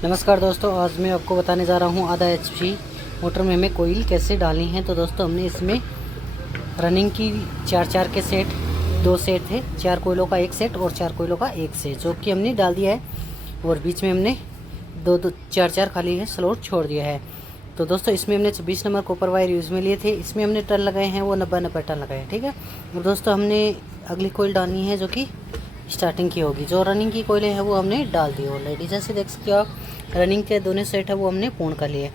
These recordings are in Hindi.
नमस्कार दोस्तों, आज मैं आपको बताने जा रहा हूँ आधा HP मोटर में हमें कोयल कैसे डालनी है। तो दोस्तों हमने इसमें रनिंग की चार के सेट, 2 सेट थे, 4 कोयलों का एक सेट और 4 कोयलों का एक सेट, जो कि हमने डाल दिया है। और बीच में हमने दो चार खाली है स्लॉट छोड़ दिया है। तो दोस्तों इसमें हमने 26 नंबर कॉपर वायर यूज़ में लिए थे। इसमें हमने टर्न लगाए हैं वो 90 टर्न लगाए हैं, ठीक है। और दोस्तों हमने अगली कोयल डालनी है जो कि स्टार्टिंग की होगी। जो रनिंग की कोयलें हैं वो हमने डाल दी ऑलरेडी, जैसे देख सकते हो आप। रनिंग के दोनों सेट है वो हमने पूर्ण कर लिए।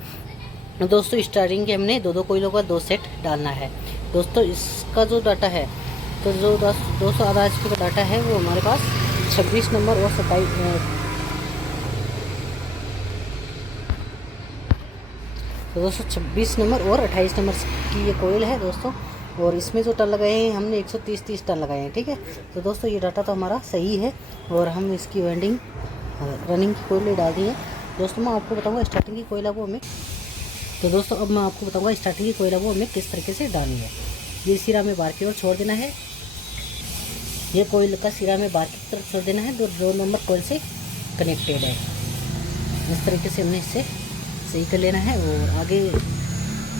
तो दोस्तों स्टार्टिंग के हमने दो कोयलों का 2 सेट डालना है। दोस्तों इसका जो डाटा है, तो जो 200 आधा HP का डाटा है वो हमारे पास 26 नंबर और 27 तो दोस्तों 26 नंबर और 28 नंबर की ये कोयल है दोस्तों। और इसमें जो टर्न लगाए हैं हमने 130 टर्न लगाए हैं, ठीक है। तो दोस्तों ये डाटा तो हमारा सही है और हम इसकी वेंडिंग रनिंग की कोयल डाल दी है। दोस्तों मैं आपको बताऊंगा स्टार्टिंग की कोयला वो हमें तो दोस्तों अब मैं आपको बताऊंगा स्टार्टिंग की कोयला वो हमें किस तरीके से डालनी है। ये सिरा में बाहर की ओर छोड़ देना है। ये कोयल का सिरा में बाहर की तरफ छोड़ देना है, जो 2 नंबर कोयल से कनेक्टेड है। इस तरीके से हमने इससे सही कर लेना है। और आगे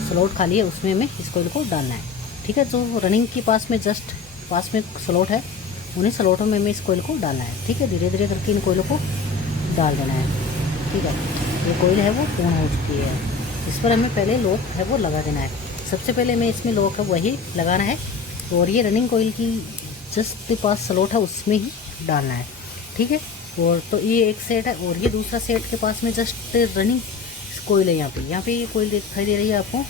स्लॉट खाली है उसमें हमें इस कोयल को डालना है, ठीक है। जो रनिंग के पास में जस्ट पास में स्लॉट है, उन्हीं स्लॉटों में हमें इस कोयल को डालना है, ठीक है। धीरे धीरे करके इन कोयलों को डाल देना है, ठीक है। ये कोयल है वो पूर्ण हो चुकी है। इस पर हमें पहले लॉक है वो लगा देना है। सबसे पहले हमें इसमें लॉक है वही लगाना है और ये रनिंग कोयल की जस्ट पास स्लॉट है उसमें ही डालना है, ठीक है। और तो ये एक सेट है और ये दूसरा सेट के पास में जस्ट रनिंग कोयल है। यहाँ पे ये कोयल दिखाई दे रही है आपको,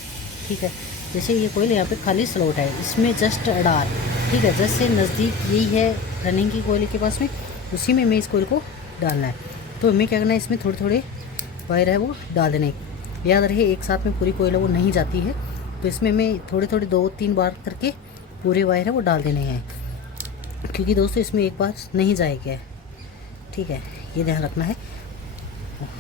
ठीक है। जैसे ये कोयल यहाँ पे खाली स्लॉट है, इसमें जस्ट अडार, ठीक है। जैसे नज़दीक यही है रनिंग की कोयल के पास में, उसी में हमें इस कोयल को डालना है। तो हमें क्या करना है, इसमें थोड़े थोड़े वायर है वो डाल देने। याद रहे एक साथ में पूरी कोयल वो नहीं जाती है, तो इसमें हमें थोड़े थोड़े 2-3 बार करके पूरे वायर है वो डाल देने हैं, क्योंकि दोस्तों इसमें एक बार नहीं जाएगा, ठीक है। ये ध्यान रखना है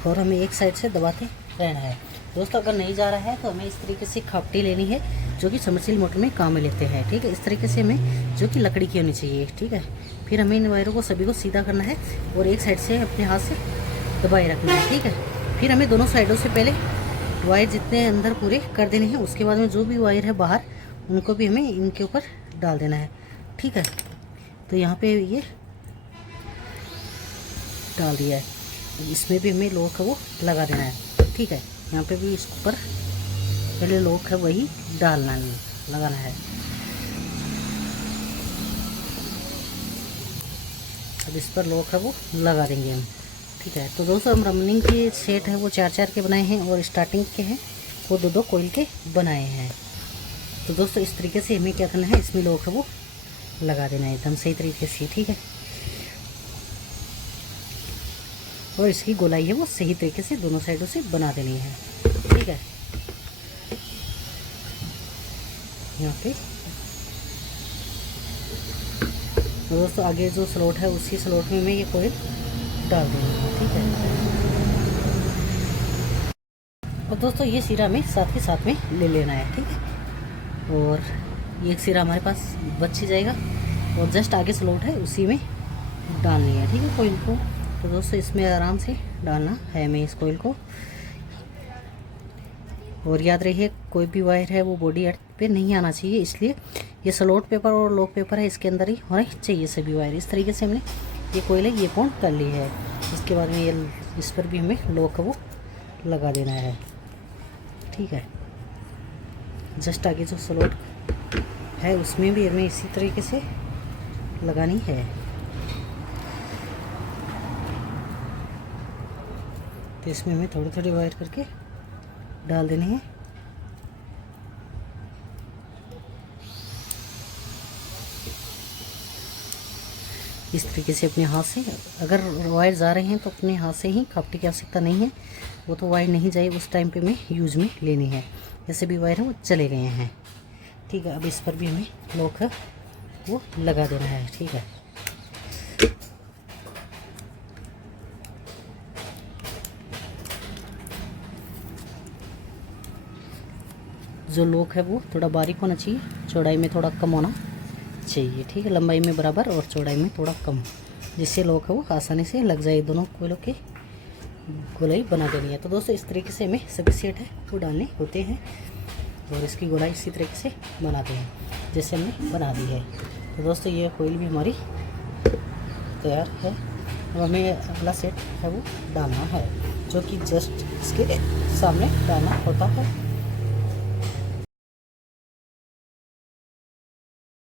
और हमें एक साइड से दबाते रहना है। दोस्तों अगर नहीं जा रहा है तो हमें इस तरीके से खापटी लेनी है, जो कि समरसील मोटर में काम में लेते हैं, ठीक है। इस तरीके से हमें, जो कि लकड़ी की होनी चाहिए, ठीक है। फिर हमें इन वायरों को सभी को सीधा करना है और एक साइड से अपने हाथ से दबाए रखना है, ठीक है। फिर हमें दोनों साइडों से पहले वायर जितने अंदर पूरे कर देने हैं, उसके बाद में जो भी वायर है बाहर उनको भी हमें इनके ऊपर डाल देना है, ठीक है। तो यहाँ पे ये डाल दिया है, इसमें भी हमें लॉक है वो लगा देना है, ठीक है। यहाँ पे भी इसके ऊपर पहले लॉक है वही डालना लगाना है। अब इस पर लॉक है वो लगा देंगे हम, ठीक है। तो दोस्तों हम रनिंग के सेट है वो 4 के बनाए हैं और स्टार्टिंग के हैं वो 2 कोयल के बनाए हैं। तो दोस्तों इस तरीके से हमें क्या करना है, इसमें लॉक है वो लगा देना है एकदम सही तरीके से, ठीक है। और इसकी गोलाई है वो सही तरीके से दोनों साइडों से बना देनी है, ठीक है। यहाँ पे दोस्तों आगे जो स्लॉट है उसी स्लॉट में मैं ये कोयल डाल दूँगी, ठीक है। और दोस्तों ये सिरा में साथ के साथ में ले लेना है, ठीक है। और ये एक सिरा हमारे पास बच ही जाएगा और जस्ट आगे स्लॉट है उसी में डालनी है, ठीक है, कोयल को। तो दोस्तों इसमें आराम से डालना है हमें इस कोयल को। और याद रहिए कोई भी वायर है वो बॉडी एंड पे नहीं आना चाहिए, इसलिए ये स्लॉट पेपर और लॉक पेपर है इसके अंदर ही होना चाहिए सभी वायर। इस तरीके से हमने ये कोयल है ये पूर्ण कर ली है। इसके बाद में ये इस पर भी हमें लॉक वो लगा देना है, ठीक है। जस्ट आगे जो स्लॉट है उसमें भी हमें इसी तरीके से लगानी है। तो इसमें हमें थोड़ी थोड़ी वायर करके डाल देने हैं। इस तरीके से अपने हाथ से, अगर वायर जा रहे हैं तो अपने हाथ से ही, खापटी की आवश्यकता नहीं है। वो तो वायर नहीं जाए उस टाइम पे हमें यूज में लेनी है। जैसे भी वायर है वो चले गए हैं, ठीक है। अब इस पर भी हमें लॉक है वो लगा देना है, ठीक है। जो लॉक है वो थोड़ा बारीक होना चाहिए, चौड़ाई में थोड़ा कम होना चाहिए, ठीक है। लंबाई में बराबर और चौड़ाई में थोड़ा कम, जिससे लॉक है वो आसानी से लग जाए दोनों कोयलों के गोलाई बना देनी है। तो दोस्तों इस तरीके से हमें सभी सेट है वो डालने होते हैं और इसकी गोलाई इसी तरीके से बनाते हैं जैसे हमने बना दी है। तो दोस्तों ये कोयल भी हमारी तैयार है। अब हमें अगला सेट है वो डालना है, जो कि जस्ट इसके सामने डालना होता है।